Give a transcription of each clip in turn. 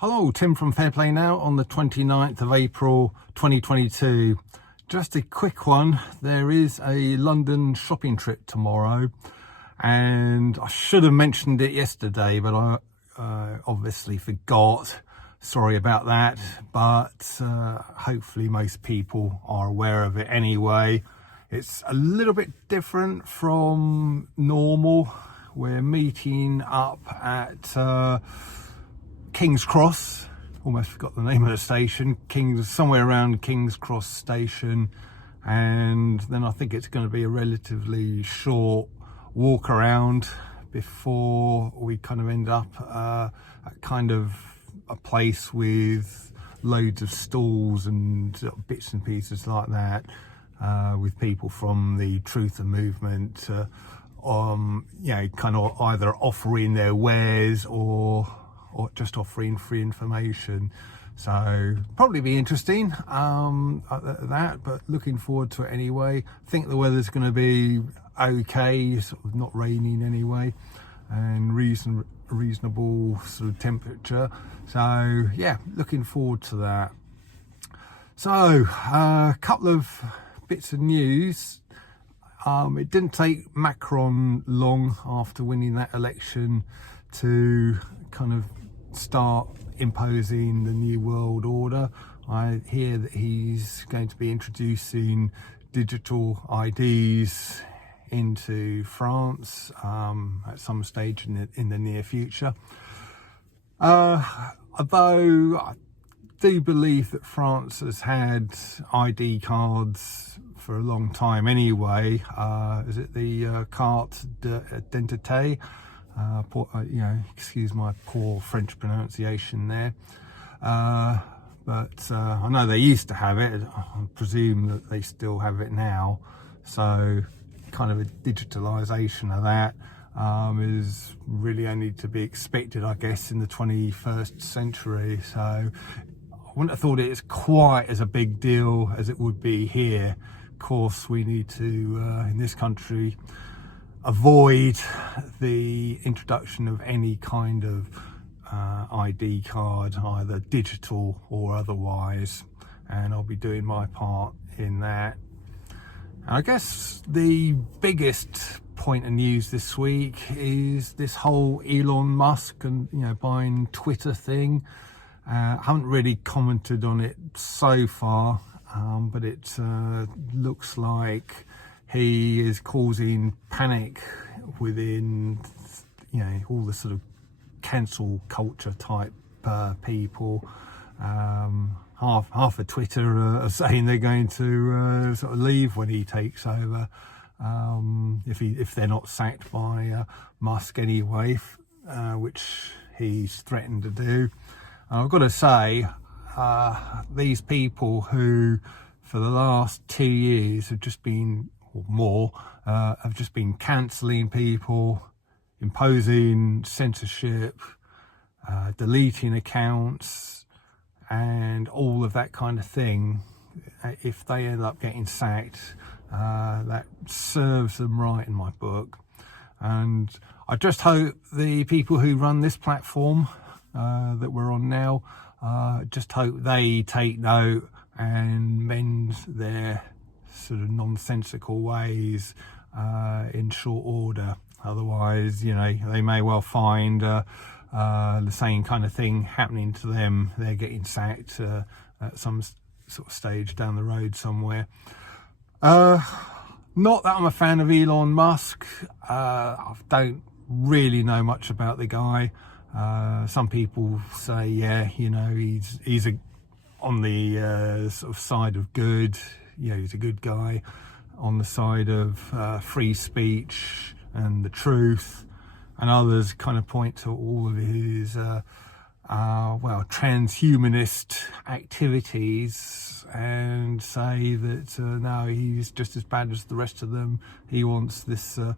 Hello, Tim from Fair Play Now on the 29th of April 2022. Just a quick one. There is a London shopping trip tomorrow, and I should have mentioned it yesterday, but I obviously forgot. Sorry about that, but hopefully most people are aware of it anyway. It's a little bit different from normal. We're meeting up at King's Cross, almost forgot the name of the station, somewhere around King's Cross station, and then I think it's going to be a relatively short walk around before we kind of end up at kind of a place with loads of stalls and bits and pieces like that, with people from the Truth and Movement, kind of either offering their wares or just offering free information. So probably be interesting that, but looking forward to it anyway. I think the weather's going to be okay, sort of not raining anyway, and reasonable sort of temperature. So yeah, looking forward to that. So a couple of bits of news. It didn't take Macron long after winning that election to kind of start imposing the new world order. I hear that he's going to be introducing digital IDs into France at some stage in the near future. Although I do believe that France has had ID cards for a long time anyway. Is it the carte d'identité? Excuse my poor French pronunciation there. But I know they used to have it. I presume that they still have it now. So kind of a digitalisation of that is really only to be expected, I guess, in the 21st century. So I wouldn't have thought it is quite as a big deal as it would be here. Of course, we need to, in this country, avoid the introduction of any kind of ID card, either digital or otherwise, and I'll be doing my part in that. I guess the biggest point of news this week is this whole Elon Musk and buying Twitter thing. I haven't really commented on it so far, but it looks like he is causing panic within, all the sort of cancel culture type people. Half of Twitter are saying they're going to sort of leave when he takes over, if they're not sacked by Musk anyway, which he's threatened to do. And I've got to say, these people who for the last 2 years have just been, or more, have just been cancelling people, imposing censorship, deleting accounts, and all of that kind of thing. If they end up getting sacked, that serves them right in my book. And I just hope the people who run this platform that we're on now, just hope they take note and mend their sort of nonsensical ways in short order. Otherwise, they may well find the same kind of thing happening to them. They're getting sacked at some sort of stage down the road somewhere. Not that I'm a fan of Elon Musk. I don't really know much about the guy. Some people say, he's on the sort of side of good. He's a good guy on the side of free speech and the truth, and others kind of point to all of his transhumanist activities and say that no, he's just as bad as the rest of them. He wants this sort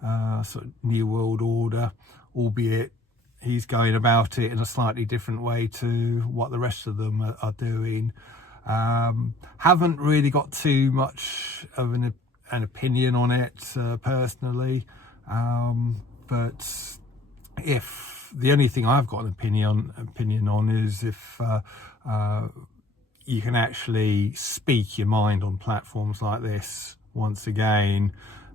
of new world order, albeit he's going about it in a slightly different way to what the rest of them are doing. Haven't really got too much of an opinion on it personally, but if the only thing I've got an opinion on is if you can actually speak your mind on platforms like this. Once again,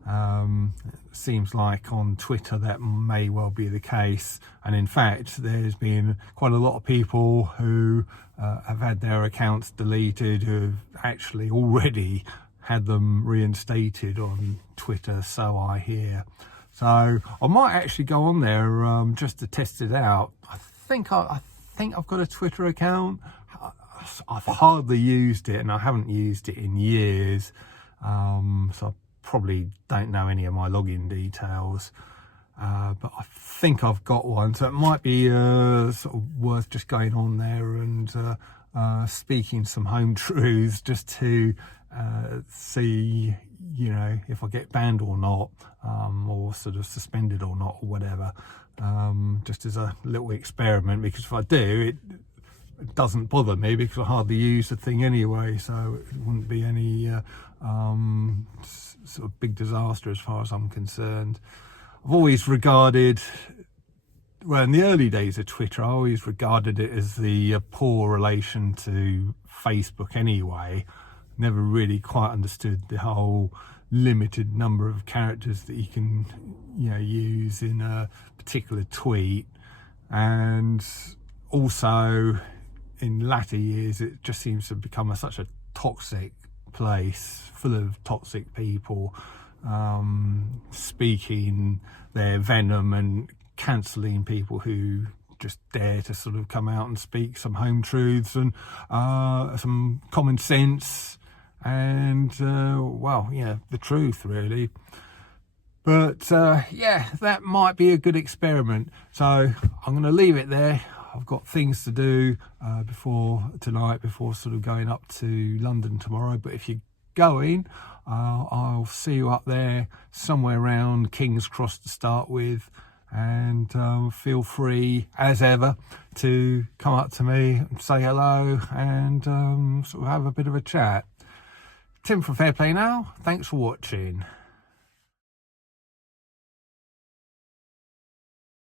it seems like on Twitter that may well be the case, and in fact there's been quite a lot of people who have had their accounts deleted who've actually already had them reinstated on Twitter, so I hear. So I might actually go on there just to test it out. I think I've got a Twitter account. I've hardly used it, and I haven't used it in years, so I probably don't know any of my login details, but I think I've got one, so it might be sort of worth just going on there and speaking some home truths, just to see, you know, if I get banned or not, or sort of suspended or not, or whatever, just as a little experiment, because if I do, it doesn't bother me because I hardly use the thing anyway, so it wouldn't be any sort of big disaster as far as I'm concerned. I've always regarded, well, in the early days of Twitter, I always regarded it as the poor relation to Facebook anyway. Never really quite understood the whole limited number of characters that you can, you know, use in a particular tweet, and also in latter years it just seems to become such a toxic place full of toxic people speaking their venom and cancelling people who just dare to sort of come out and speak some home truths and some common sense and well, yeah, the truth really. But yeah, that might be a good experiment, so I'm going to leave it there. I've got things to do before sort of going up to London tomorrow. But if you're going, I'll see you up there somewhere around King's Cross to start with, and feel free as ever to come up to me and say hello and sort of have a bit of a chat. Tim from Fair Play Now, thanks for watching.